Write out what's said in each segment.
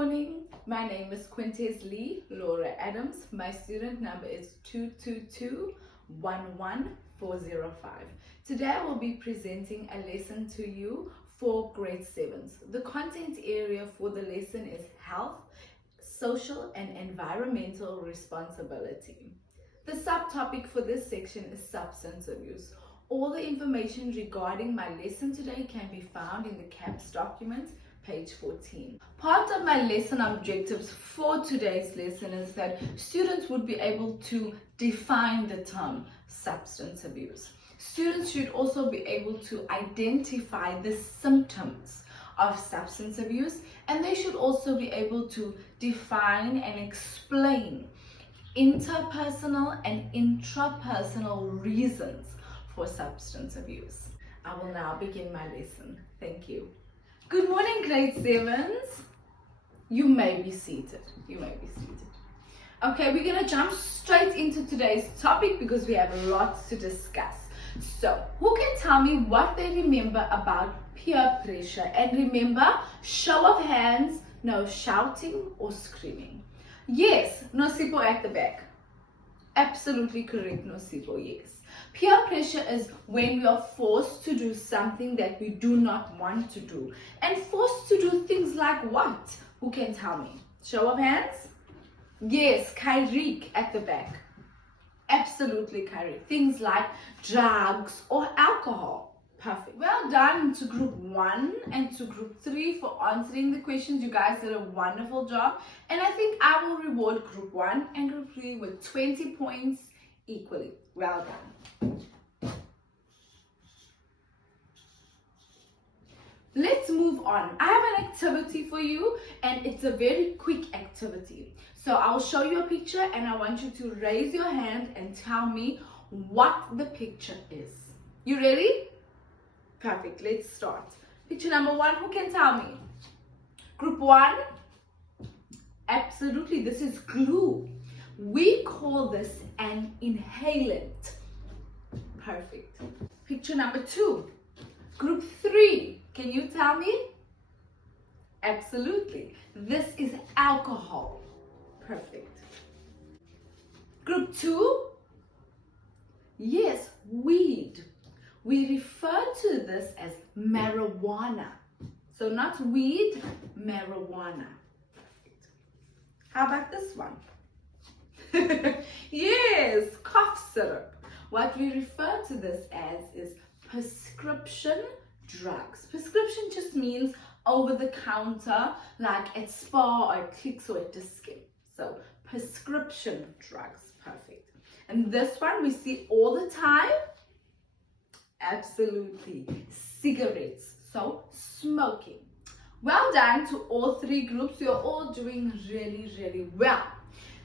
morning. My name is Quintez-Lee, Laura Adams. My student number is 222-11405. Today I will be presenting a lesson to you for grade 7s. The content area for the lesson is health, social and environmental responsibility. The subtopic for this section is substance abuse. All the information regarding my lesson today can be found in the CAPS document, page 14. Part of my lesson objectives for today's lesson is that students would be able to define the term substance abuse. Students should also be able to identify the symptoms of substance abuse, and they should also be able to define and explain interpersonal and intrapersonal reasons for substance abuse. I will now begin my lesson. Thank you. Good morning, grade 7s. You may be seated. Okay, we're going to jump straight into today's topic because we have lots to discuss. So, who can tell me what they remember about peer pressure? And remember, show of hands, no shouting or screaming. Yes, Nosipo at the back. Absolutely correct, Nosipo, yes. Peer pressure is when we are forced to do something that we do not want to do. And forced to do things like what? Who can tell me? Show of hands? Yes, Kairik at the back. Absolutely correct. Things like drugs or alcohol. Perfect. Well done to group 1 and to group 3 for answering the questions. You guys did a wonderful job. And I think I will reward group 1 and group 3 with 20 points equally. Well done. Let's move on. I have an activity for you and it's a very quick activity. So I'll show you a picture and I want you to raise your hand and tell me what the picture is. You ready? Perfect. Let's start. Picture number 1, who can tell me? Group 1? Absolutely, this is glue. We call this an inhalant. Perfect. Picture number 2. Group 3. Can you tell me? Absolutely. This is alcohol. Perfect. Group 2. Yes, weed. We refer to this as marijuana. So not weed, marijuana. Perfect. How about this one? Yes, cough syrup. What we refer to this as is prescription drugs. Prescription just means over the counter, like at Spa or at Clicks or at Discount. So prescription drugs. Perfect. And this one we see all the time. Absolutely. Cigarettes. So smoking. Well done to all 3 groups. You're all doing really, really well.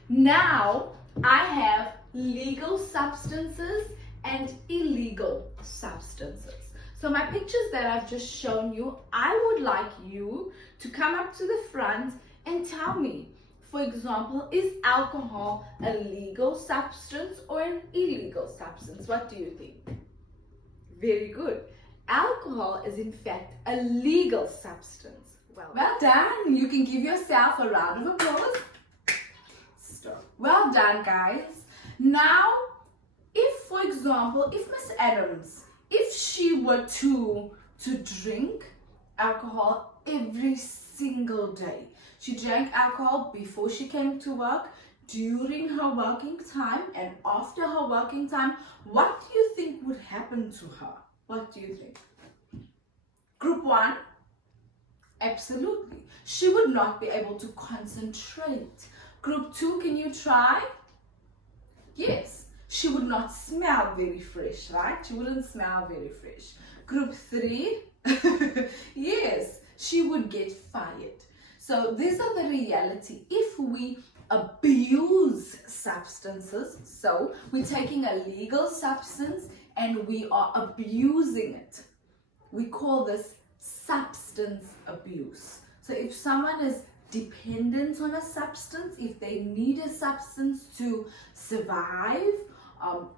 Now I have legal substances and illegal substances. So my pictures that I've just shown you, I would like you to come up to the front and tell me, for example, is alcohol a legal substance or an illegal substance? What do you think? Very good. Alcohol is in fact a legal substance. Well done. You can give yourself a round of applause. Stop. Well done, guys. Now, if for example, if Miss Adams, if she were to drink alcohol every single day, she drank alcohol before she came to work, during her working time, and after her working time, what do you think would happen to her? What do you think? Group 1, absolutely. She would not be able to concentrate. Group 2, can you try? Yes, she would not smell very fresh, right? She wouldn't smell very fresh. Group 3, yes, she would get fired. So these are the reality. If we abuse substances, so we're taking a legal substance and we are abusing it, we call this substance abuse. So if someone is dependent on a substance, if they need a substance to survive,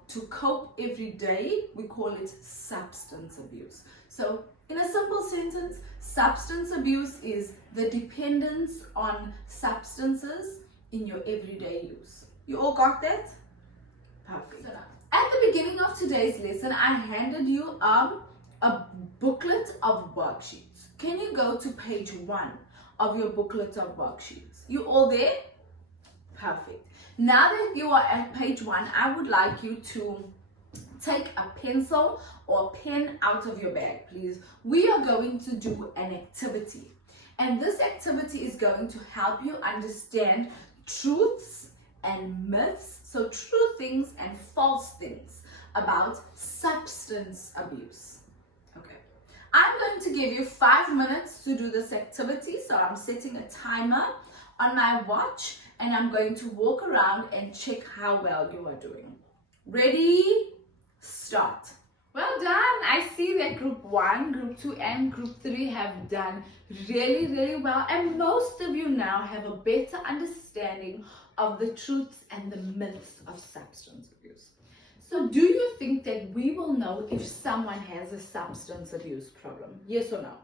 to cope every day, we call it substance abuse. So In a simple sentence, substance abuse is the dependence on substances in your everyday use. You all got that? Perfect. So now, at the beginning of today's lesson, I handed you a booklet of worksheets. Can you go to page 1 of your booklet of worksheets? You all there? Perfect. Now that you are at page 1, I would like you to take a pencil or a pen out of your bag, please. We are going to do an activity. And this activity is going to help you understand truths and myths, so true things and false things about substance abuse. Okay. I'm going to give you 5 minutes to do this activity. So I'm setting a timer on my watch and I'm going to walk around and check how well you are doing. Ready? Start. Well done. I see that group 1, group 2 and group 3 have done really well, and most of you now have a better understanding of the truths and the myths of substance abuse. So do you think that we will know if someone has a substance abuse problem? Yes or no?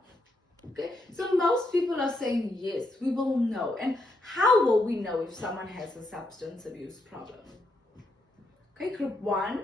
Okay, so most people are saying yes, we will know. And how will we know if someone has a substance abuse problem? Okay, group 1.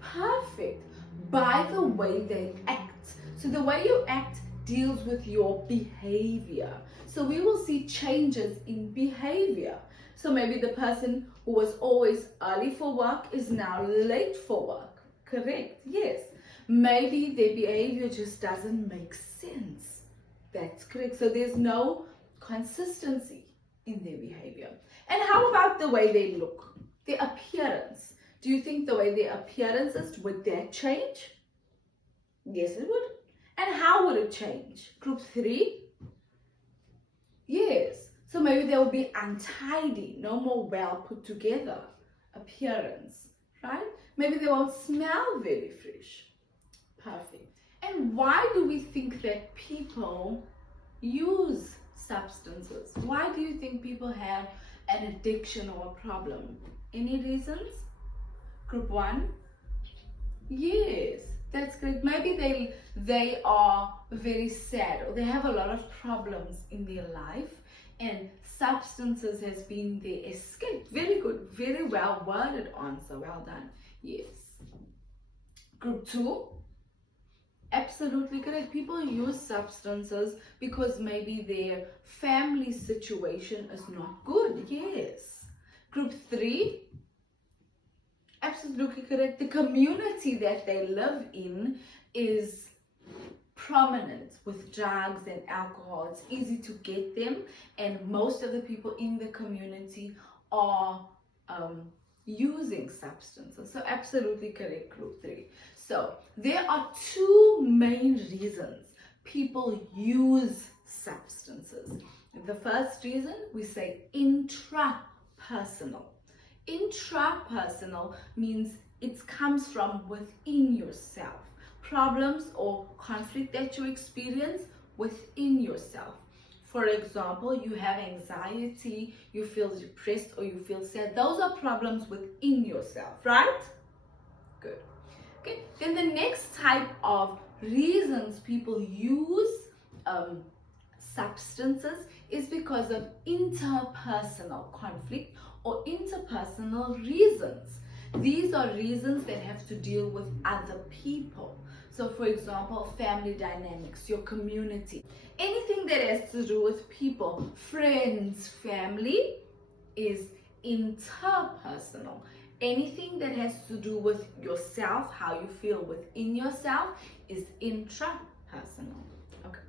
Perfect. By the way they act. So the way you act deals with your behavior. So we will see changes in behavior. So maybe the person who was always early for work is now late for work. Correct? Yes. Maybe their behavior just doesn't make sense. That's correct. So there's no consistency in their behavior. And how about the way they look? Their appearance. Do you think the way their appearance is, would that change? Yes, it would. And how would it change? Group 3? Yes. So maybe they will be untidy, no more well put together appearance, right? Maybe they won't smell very fresh. Perfect. And why do we think that people use substances? Why do you think people have an addiction or a problem? Any reasons? Group 1? Yes, that's great. Maybe they are very sad or they have a lot of problems in their life and substances has been their escape. Very good, very well worded answer. Well done. Yes. Group 2? Absolutely correct. People use substances because maybe their family situation is not good. Yes. Group 3? Absolutely correct. The community that they live in is prominent with drugs and alcohol. It's easy to get them, and most of the people in the community are using substances. So absolutely correct, group 3. So there are 2 main reasons people use substances. The first reason, we say intrapersonal. Intrapersonal means it comes from within yourself. Problems or conflict that you experience within yourself. For example, you have anxiety, you feel depressed or you feel sad. Those are problems within yourself, right? Good. Okay, then the next type of reasons people use substances is because of interpersonal conflict or interpersonal reasons. These are reasons that have to deal with other people. So for example, family dynamics, your community, anything that has to do with people, friends, family is interpersonal. Anything that has to do with yourself, how you feel within yourself, is intrapersonal. Okay.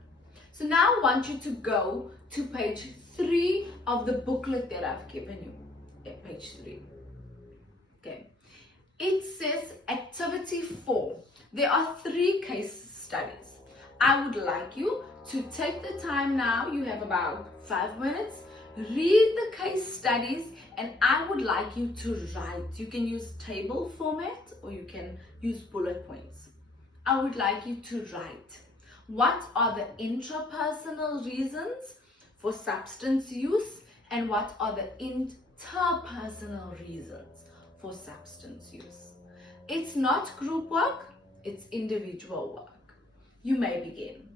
So now I want you to go to page 3 of the booklet that I've given you. At page 3. Okay. It says activity 4. There are 3 case studies. I would like you to take the time now. You have about 5 minutes. Read the case studies and I would like you to write. You can use table format or you can use bullet points. I would like you to write. What are the intrapersonal reasons for substance use and what are the interpersonal reasons for substance use? It's not group work, it's individual work. You may begin.